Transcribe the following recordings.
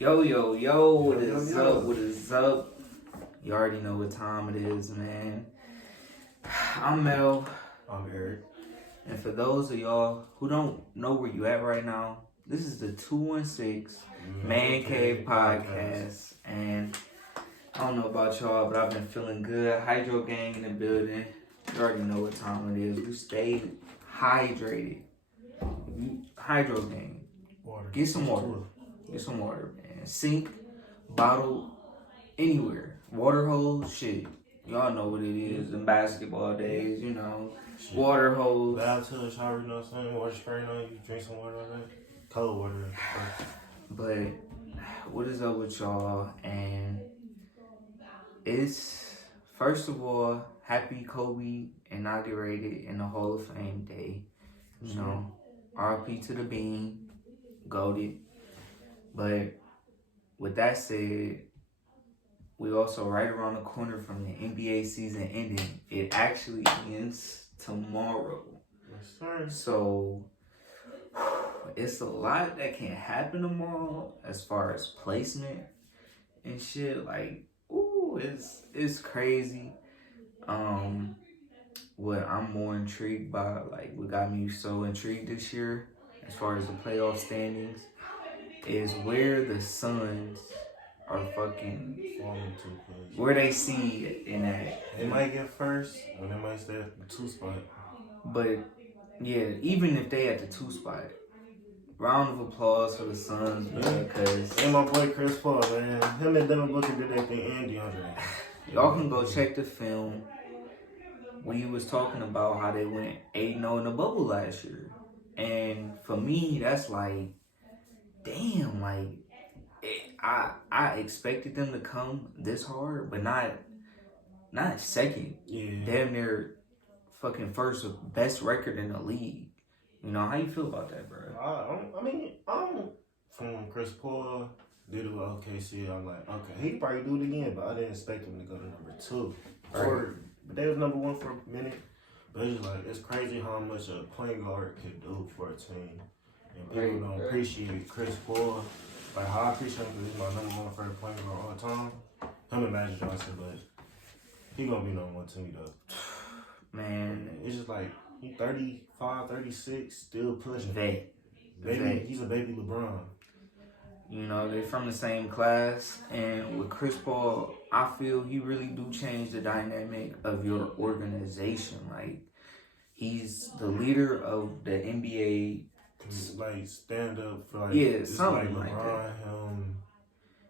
Yo, yo, yo, what is up? What is up? You already know what time it is, man. I'm Mel. I'm Eric. And for those of y'all who don't know where you at right now, this is the 216 Man Cave Podcast. And I don't know about y'all, but I've been feeling good. Hydro Gang in the building. You already know what time it is. We stay hydrated. Hydro Gang. Water. Get some water. Get some water, man. Sink, bottle, anywhere. Water hose, shit. Y'all know what it is. In basketball days, you know. Shit. Water hose. Bathtub, shower, you know what I'm saying? Water spraying on you, drink some water like that. Cold water. But what is up with y'all? And it's, first of all, happy Kobe inaugurated in the Hall of Fame day. You know, RP to the Bean, goated. But with that said, we also right around the corner from the NBA season ending. It actually ends tomorrow. Yes, sir. So it's a lot that can happen tomorrow as far as placement and shit. Like, ooh, it's crazy. What I'm more intrigued by, like what got me so intrigued this year as far as the playoff standings, is where the Suns are fucking falling too close. Where they see in that. They might get first, or they might stay at the 2 spot. But yeah, even if they at the 2 spot, round of applause for the Suns, man, because and my boy Chris Paul, man, him and Devin Booker did that thing, and DeAndre. Y'all can go check the film when he was talking about how they went 8-0 in the bubble last year. And for me, that's like, damn, like, I expected them to come this hard, but not second. Yeah. Damn near fucking first best record in the league. You know, how you feel about that, bro? I'm from Chris Paul, did it with OKC. I'm like, okay, he probably do it again, but I didn't expect him to go to number 2. Right. But they was number 1 for a minute. But it's like, it's crazy how much a point guard can do for a team. And people don't appreciate Chris Paul. Like, how I appreciate him because he's my number 1 favorite point guard all the time. Him and Magic Johnson, but he gonna be number 1 to me, though. Man. It's just like, he 35, 36, still pushing. Vet. He's a baby LeBron. You know, they're from the same class. And with Chris Paul, I feel he really do change the dynamic of your organization. Like, he's the leader of the NBA. Like, stand up for, like, yeah, something like LeBron, that. Him,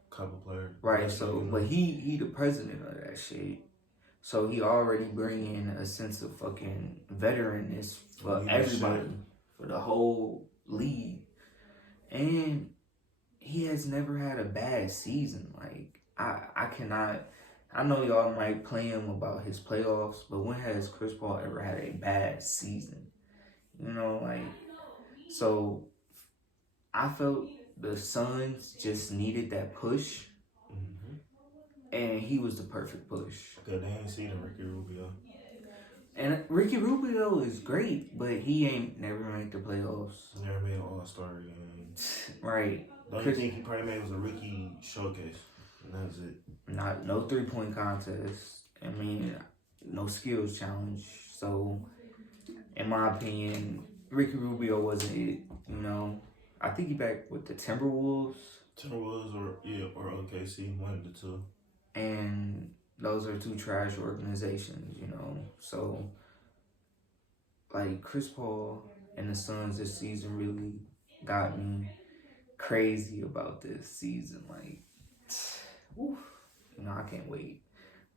couple players. Right, so, but he the president of that shit. So he already bringing a sense of fucking veteranness for everybody, for the whole league. And he has never had a bad season. Like, I cannot, I know y'all might play him about his playoffs, but when has Chris Paul ever had a bad season? You know, like, so I felt the Suns just needed that push. Mm-hmm. And he was the perfect push. Good, they ain't seen Ricky Rubio. And Ricky Rubio is great, but he ain't never made the playoffs. Never made an All-Star game. Right. The only thing he probably made was a rookie showcase. And that's it. No 3-point contest. I mean, no skills challenge. So, in my opinion, Ricky Rubio wasn't it. You know, I think he back with the Timberwolves. Or OKC, one of the two. And those are 2 trash organizations, you know. So, like, Chris Paul and the Suns this season really got me crazy about this season. Like, whew, you know, I can't wait.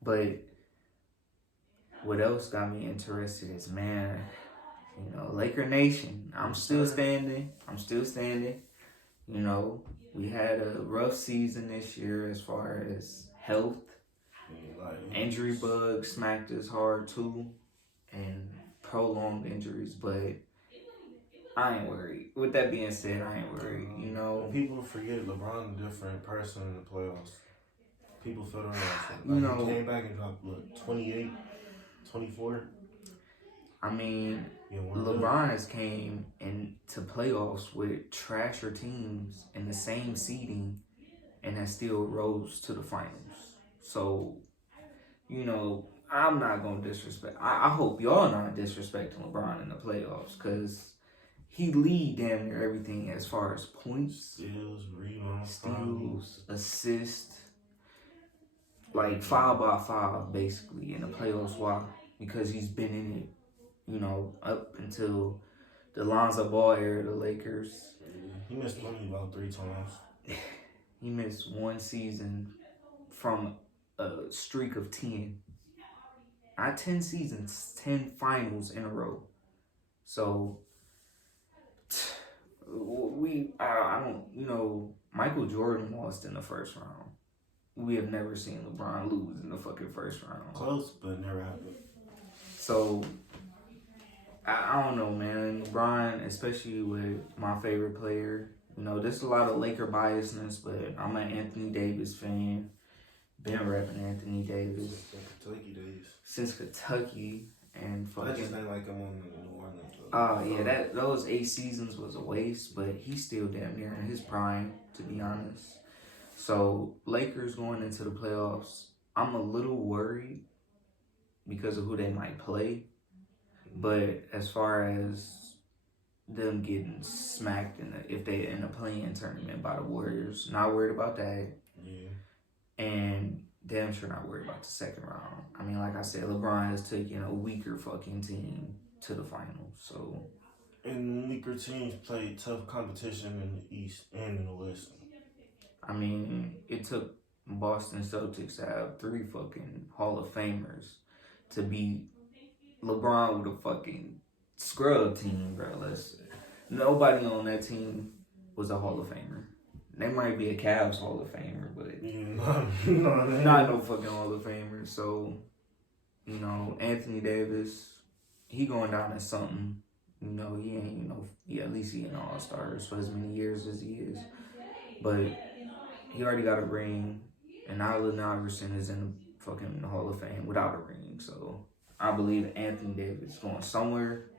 But what else got me interested is, man, you know, Laker Nation. I'm still standing. You know, we had a rough season this year as far as health. Injury bug smacked us hard too, and prolonged injuries, but I ain't worried. With that being said, I ain't worried, you know. People forget LeBron a different person in the playoffs. People feel the rest. You know, he came back and dropped, 28, 24? I mean, LeBron has came into playoffs with trasher teams in the same seeding and that still rose to the finals. So, you know, I'm not gonna disrespect. I hope y'all not disrespecting LeBron in the playoffs because he lead damn near everything as far as points, steals, assists, like 5x5 basically in the playoffs. Why? Because he's been in it, you know, up until the Lonzo Ball era of the Lakers. He missed money about 3 times. He missed one season from a streak of 10. Not 10 seasons, 10 finals in a row. So, I don't, you know, Michael Jordan lost in the first round. We have never seen LeBron lose in the fucking first round. Close, but never happened. So, I don't know, man. LeBron, especially with my favorite player, you know, there's a lot of Laker biasness, but I'm an Anthony Davis fan. Been repping Anthony Davis since Kentucky and fucking. I just ain't like him on New Orleans. Yeah, those 8 seasons was a waste, but he's still damn near in his prime, to be honest. So Lakers going into the playoffs, I'm a little worried because of who they might play, but as far as them getting smacked if they in a play-in tournament by the Warriors, not worried about that. Yeah. And damn sure not worried about the second round. I mean, like I said, LeBron has taken a weaker fucking team to the finals. So, and weaker teams play tough competition in the East and in the West. I mean, it took Boston Celtics to have 3 fucking Hall of Famers to beat LeBron with a fucking scrub team, bro. Nobody on that team was a Hall of Famer. They might be a Cavs Hall of Famer, but not no fucking Hall of Famer. So, you know, Anthony Davis, he going down as something. You know, he ain't, you know, at least he an all-stars for as many years as he is. But he already got a ring, and Allen Iverson is in the fucking Hall of Fame without a ring. So, I believe Anthony Davis going somewhere.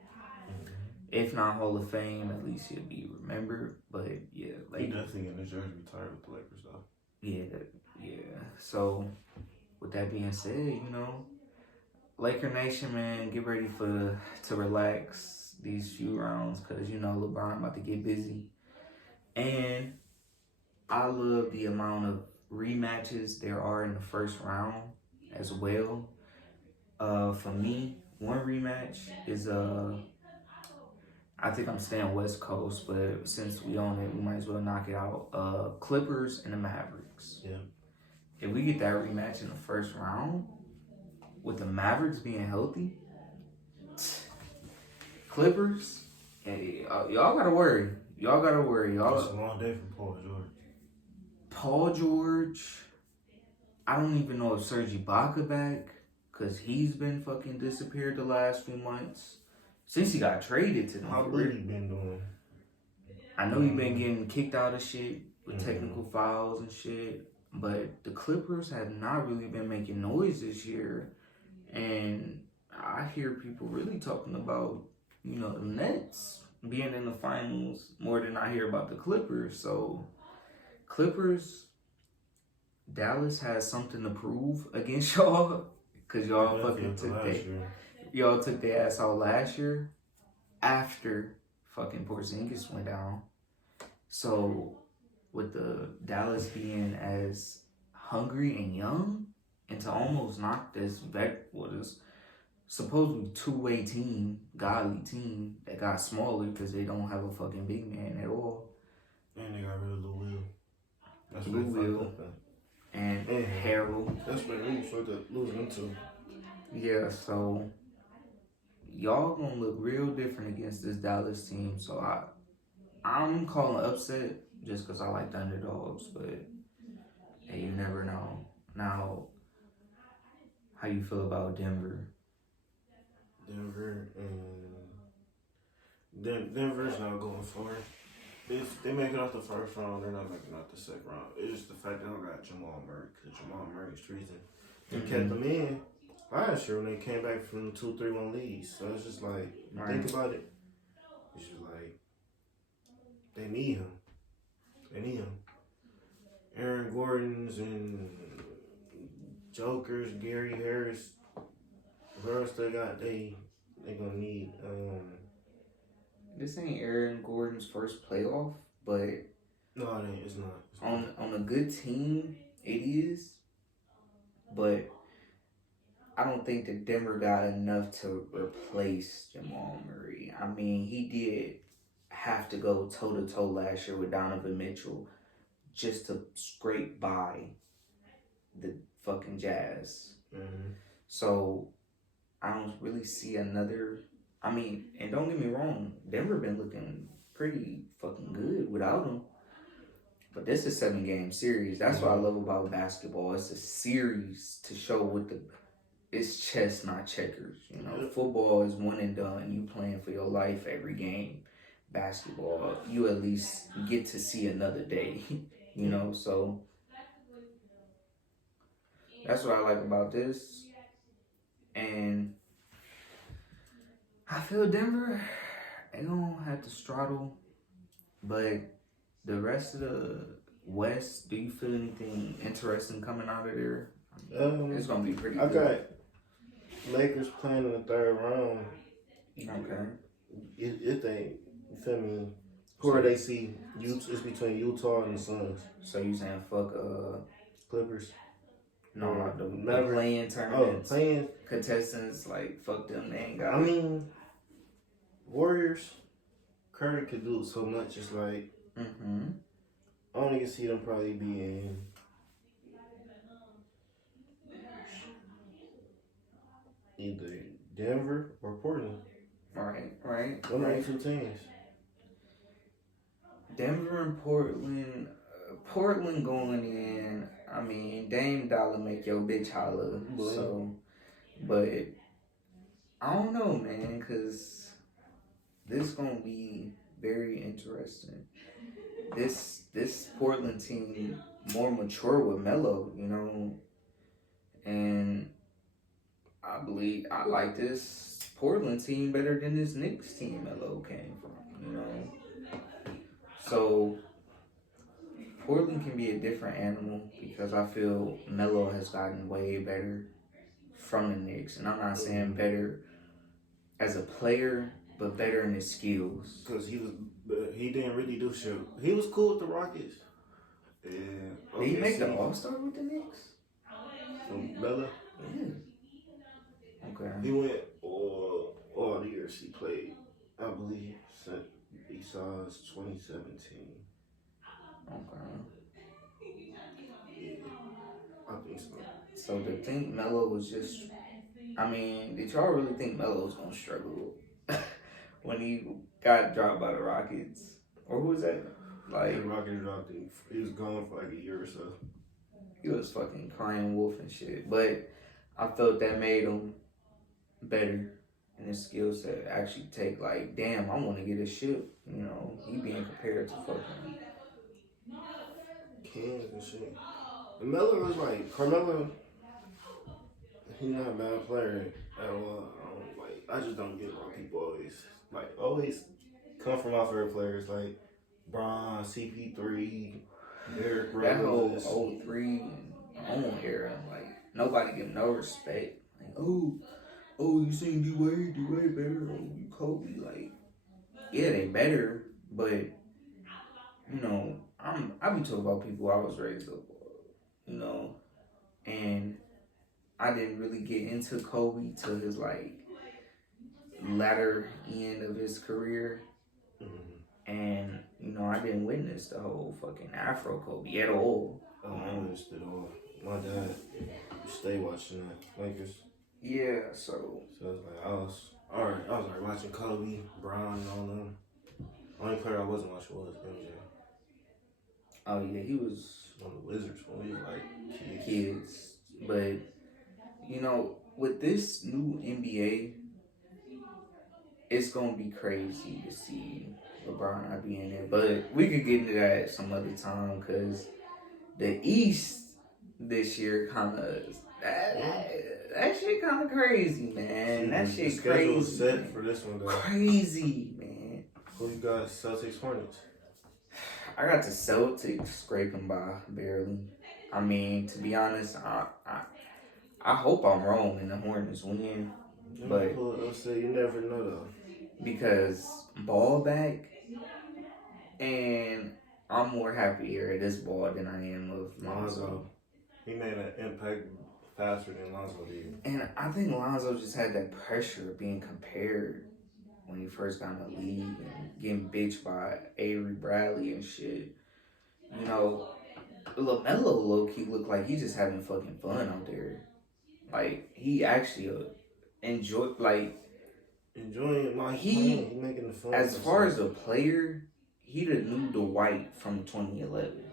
If not Hall of Fame, at least he'll be remembered. But yeah, he definitely getting his jersey retired with the Lakers though. Yeah. So with that being said, you know, Laker Nation, man, get ready to relax these few rounds because you know LeBron about to get busy, and I love the amount of rematches there are in the first round as well. For me, one rematch is I think I'm staying West Coast, but since we own it, we might as well knock it out. Clippers and the Mavericks. Yeah. If we get that rematch in the first round, with the Mavericks being healthy, Clippers, hey, y'all gotta worry. It's a long day for Paul George. Paul George, I don't even know if Serge Ibaka back, because he's been fucking disappeared the last few months. Since he got traded to them. How good he been doing? I know he been getting kicked out of shit with technical fouls and shit, but the Clippers have not really been making noise this year. And I hear people really talking about, you know, the Nets being in the finals more than I hear about the Clippers. So, Clippers, Dallas has something to prove against y'all because y'all fucking took their ass out last year after fucking Porzingis went down. So with the Dallas being as hungry and young, and to almost knock this back, what is supposedly two-way team, godly team that got smaller because they don't have a fucking big man at all. And they got rid of Lou Will. That's Lou Will and Harold. That's what they fucked up losing them to. Yeah, so y'all gonna look real different against this Dallas team. So I'm calling upset just because I like the underdogs, but hey, you never know. Now, how you feel about Denver? Denver's not going far. If they make it off the first round, they're not making it off the second round. It's just the fact they don't got Jamal Murray, because Jamal Murray's treason. They kept them in last year when they came back from 2-3-1 leads. So it's just like, think about it. It's just like, they need him. Aaron Gordon's and Jokers, Gary Harris. Who else they got? They gonna need. This ain't Aaron Gordon's first playoff, but No, it ain't. It's not. On a good team, it is. But I don't think that Denver got enough to replace Jamal Murray. I mean, he did have to go toe to toe last year with Donovan Mitchell just to scrape by the fucking Jazz. Mm-hmm. So I don't really see another. I mean, and don't get me wrong, Denver been looking pretty fucking good without him. But this is a 7-game series. That's what I love about basketball. It's a series to show what it's chess, not checkers. You know, football is one and done. You playing for your life every game. Basketball, you at least get to see another day. You know, so that's what I like about this. And I feel Denver, they gonna have to straddle, but the rest of the West, do you feel anything interesting coming out of there? It's gonna be pretty good. I got Lakers playing in the third round. Okay. It ain't, you feel me? Who are they see? It's between Utah and the Suns. So you saying fuck Clippers? No, the playing tournaments. Playing Contestants, like, fuck them, they ain't got I mean, Warriors, Curry could do so much. It's like, I only can see them probably being either Denver or Portland. Right. Those are two teams. Denver and Portland. Portland going in. I mean, Dame Dollar make your bitch holler. So, but I don't know, man, because this gonna be very interesting. This Portland team more mature with Melo, you know, and I believe I like this Portland team better than this Knicks team Melo came from, you know. So Portland can be a different animal because I feel Melo has gotten way better from the Knicks, and I'm not saying better as a player, but better in his skills. Because he didn't really do shit. He was cool with the Rockets. And did he make the All-Star with the Knicks? Melo? Yeah. Okay. He went all the years he played, I believe, besides 2017. Okay. Yeah, I think so. So to think Melo was just, I mean, did y'all really think Melo was going to struggle when he got dropped by the Rockets? Or who was that? Like, the Rockets dropped him. He was gone for like a year or so. He was fucking crying wolf and shit. But I felt that made him better in his skill set. Actually take, like, damn, I want to get a ship. You know, he being compared to fucking Kings and shit. And Melo was like, Carmelo, he's not a bad player at all. I just don't get why people always come from my favorite players like Bron, CP3, Derrick Rose. That whole 03 and on era, like, nobody give him no respect. Like, oh, you seen D-Wade better. Oh, you Kobe. Like, yeah, they better, but, you know, I be talking about people I was raised up, you know, and I didn't really get into Kobe till his, like, latter end of his career. And, you know, I didn't witness the whole fucking Afro Kobe at all. Oh, I witnessed it all. My dad used to stay watching that Lakers. Yeah, so it's like I was like watching Kobe, Brown, and all them. Only player I wasn't watching was MJ. Oh yeah, he was on the Wizards when we was like kids. But you know, with this new NBA, it's gonna be crazy to see LeBron not being there. But we could get into that some other time because the East this year kind of that shit kind of crazy, man. That shit crazy. Set for this one, though. Crazy, man. Who you got? Celtics, Hornets. I got the Celtics scraping by barely. I mean, to be honest, I hope I'm wrong and the Hornets win, You might but pull it upset. You never know though. because ball back, and I'm more happier at this ball than I am of Lonzo. Lonzo, he made an impact faster than Lonzo did. And I think Lonzo just had that pressure of being compared when he first got in the league and getting bitched by Avery Bradley and shit. You know, LaMelo low-key looked like he's just having fucking fun out there. Like, he actually enjoyed, like, Enjoying my he, playing. He making the fun. as far as a player, he the new Dwight from 2011.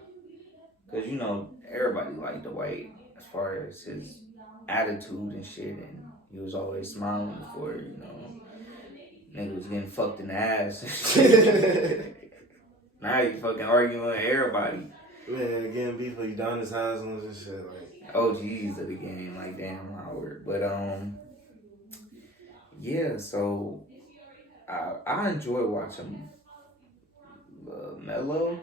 Because, you know, everybody liked Dwight as far as his attitude and shit, and he was always smiling before, you know, nigga was getting fucked in the ass and shit. Now you fucking arguing with everybody. Man, again, beef with Udonis Haslams and shit. Like, OGs of the game, like, damn, Howard. But, yeah, so I enjoy watching LaMelo.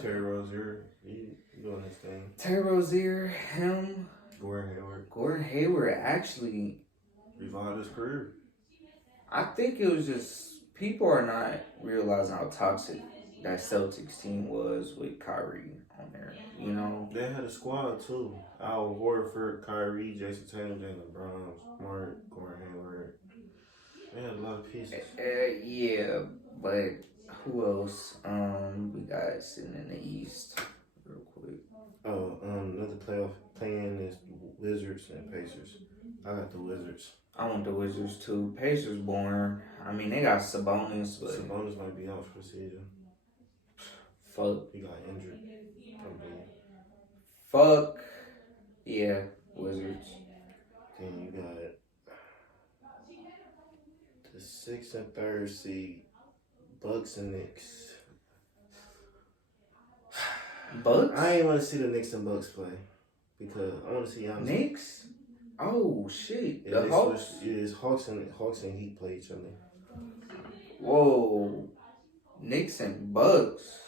Terry Rozier, he doing his thing. Terry Rozier, him, Gordon Hayward actually revived his career. I think it was just people are not realizing how toxic that Celtics team was with Kyrie on there. You know, They had a squad too. Al Horford, Kyrie, Jason Tatum, Jalen Brown, Smart, Gordon Hayward. They had a lot of pieces. Yeah, but who else? We got sitting in the East real quick. Oh, another playoff playing is Wizards and Pacers. I got the Wizards. I want the Wizards too. Pacers boring. I mean, they got Sabonis, but Sabonis might be out for the season. Fuck. He got injured. Fuck. Yeah, Wizards. Then you got the 6th and 3rd seed, Bucks and Knicks. Bucks? I ain't want to see the Knicks and Bucks play because I want to see Giannis. Knicks? Oh shit! Yeah, the Hawks? It's Hawks and Heat play each other. Whoa, Knicks and Bucks.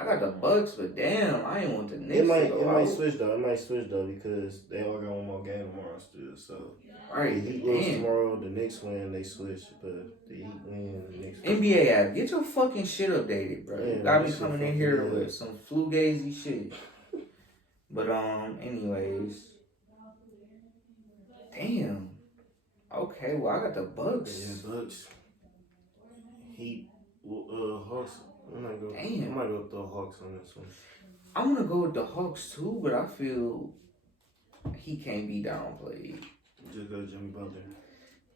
I got the Bucks, but damn, I ain't want the Knicks. It might switch though because they all got one more game tomorrow still. So right, the Heat lose tomorrow, the Knicks win, they switch, but the Heat win, the Knicks win. NBA app, get your fucking shit updated, bro. Yeah, you got me coming in here with some flugazy shit. But anyways, damn. Okay, well I got the Bucks. Yeah, Bucks. Heat, Hawks. I might go with the Hawks on this one. I'm gonna go with the Hawks too, but I feel he can't be downplayed. Just go Jimmy Butler.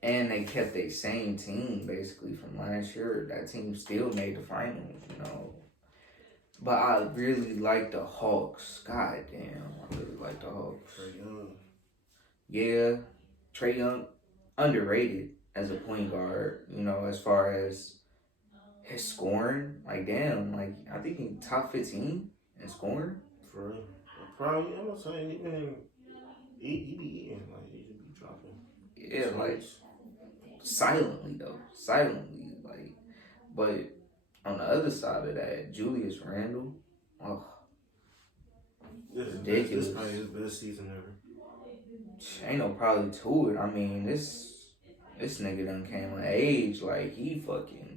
And they kept their same team basically from last year. That team still made the finals, you know. But I really like the Hawks. God damn, I really like the Hawks. Trae Young. Yeah, Trae Young, underrated as a point guard, you know, as far as his scoring. Like, damn, like, I think he's top 15 in scoring. For real. Probably, I'm not saying he be eating. Like, he should be dropping. Yeah, like, silently, though. Silently, like, but on the other side of that, Julius Randle, oh, ridiculous. This is probably his best season ever. Ain't no probably to it. I mean, this nigga done came of age. Like, he fucking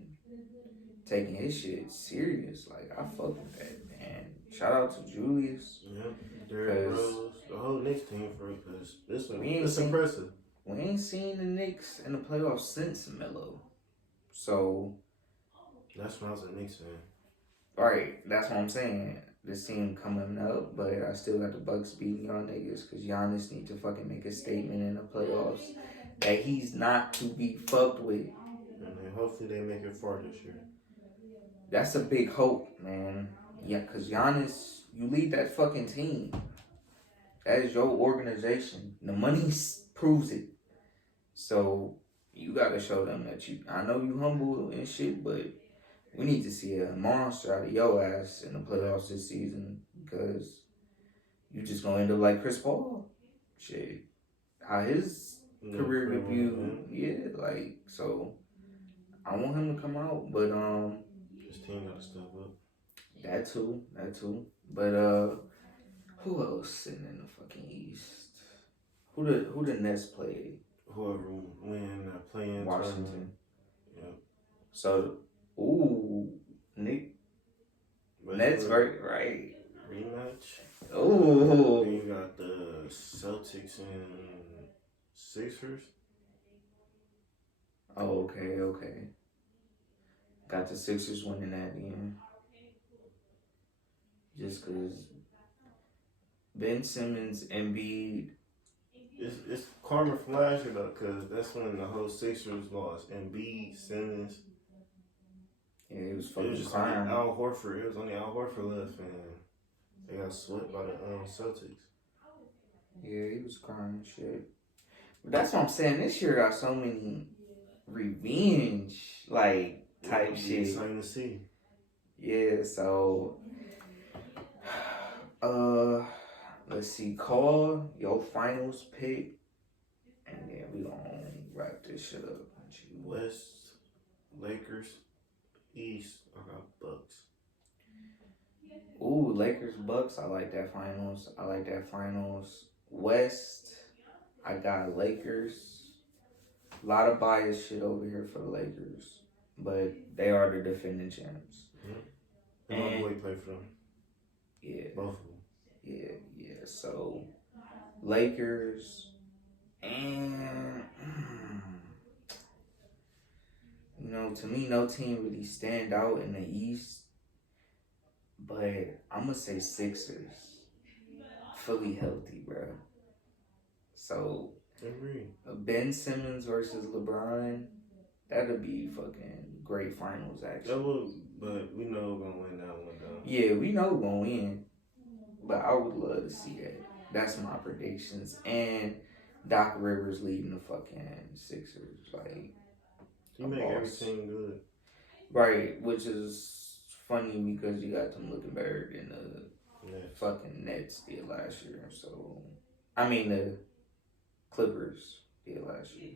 taking his shit serious. Like, I fuck with that, man. Shout out to Julius. Yeah, Derrick Rose, the whole Knicks team for this. It's impressive. We ain't seen the Knicks in the playoffs since Melo. So that's when I was a Knicks fan. Right, that's what I'm saying. This team coming up, but I still got the Bucks beating y'all niggas because Giannis need to fucking make a statement in the playoffs that he's not to be fucked with. And then hopefully they make it far this year. That's a big hope, man. Yeah, because Giannis, you lead that fucking team. That is your organization. The money proves it. So you got to show them that I know you humble and shit, but we need to see a monster out of your ass in the playoffs this season because you just going to end up like Chris Paul. Shit. How his career debut, yeah, like, so I want him to come out, but his team got to step up. That too. But who else sitting in the fucking East? Who the Nets played? Whoever win that playing Washington. tournament. Yep. So, Nick. Nets right. Rematch. Ooh. Then you got the Celtics and Sixers. Oh, okay. Got the Sixers winning that game. Just because Ben Simmons, Embiid. It's karma from last year though, because that's when the whole Sixers lost. Embiid, Simmons. Yeah, it was It fucking was just crying. Al Horford. It was only Al Horford left, and they got swept by the Celtics. Yeah, he was crying shit. But that's what I'm saying. This year got so many revenge type shit. Exciting to see. Yeah, so let's see. Call your finals pick, and then we gonna wrap this shit up. West, Lakers. East, I got Bucks. Ooh, Lakers, Bucks. I like that finals. West, I got Lakers. A lot of bias shit over here for the Lakers, but they are the defending champs. Mm-hmm. And my boy played for them. Yeah. Both of them. Yeah. So, Lakers and to me, no team really stand out in the East, but I'm gonna say Sixers. Fully healthy, bro. So, Ben Simmons versus LeBron, that'll be fucking great finals action. That will, but we know we're gonna win that one though. Yeah, we know we're gonna win, but I would love to see that. That's my predictions. And Doc Rivers leading the fucking Sixers, you make every team good, right? Which is funny because you got them looking better than the fucking Nets did last year. So, I mean the Clippers did last year.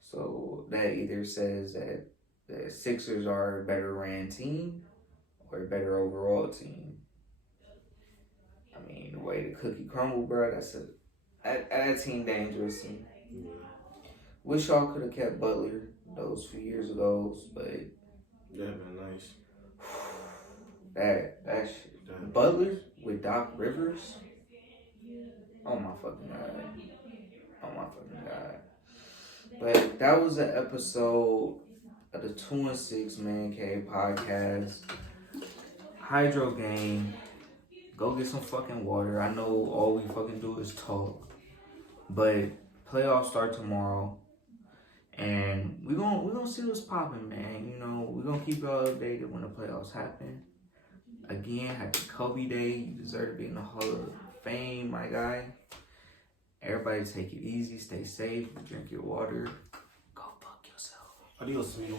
So that either says that the Sixers are a better ran team or a better overall team. I mean, the way the cookie crumbled, bro, that team dangerous team. Yeah. Wish y'all could have kept Butler those few years ago, but that'd been nice. That shit. Butler with Doc Rivers. Oh my fucking god. But that was an episode of the 2 and 6 Man Cave podcast. Hydro game. Go get some fucking water. I know all we fucking do is talk. But playoffs start tomorrow. And we're gonna see what's popping, man. We're gonna keep y'all updated when the playoffs happen. Again, happy Kobe Day. You deserve to be in the Hall of Fame, my guy. Everybody take it easy, stay safe, drink your water. Go fuck yourself. Adios, amigo.